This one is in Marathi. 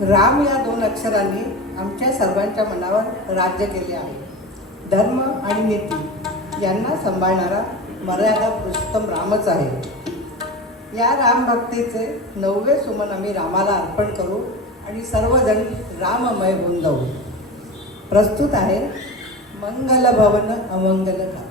राम या दोन अक्षरांनी आमच्या सर्वांच्या मनावर राज्य केले आहे. धर्म आणि नीती यांना सांभाळणारा मर्यादा पुरुषोत्तम रामच आहे. या रामभक्तीचे नववे सुमन आम्ही रामाला अर्पण करू आणि सर्वजण राममय होऊन जाऊ. प्रस्तुत आहे मंगल भवन अमंगल घात.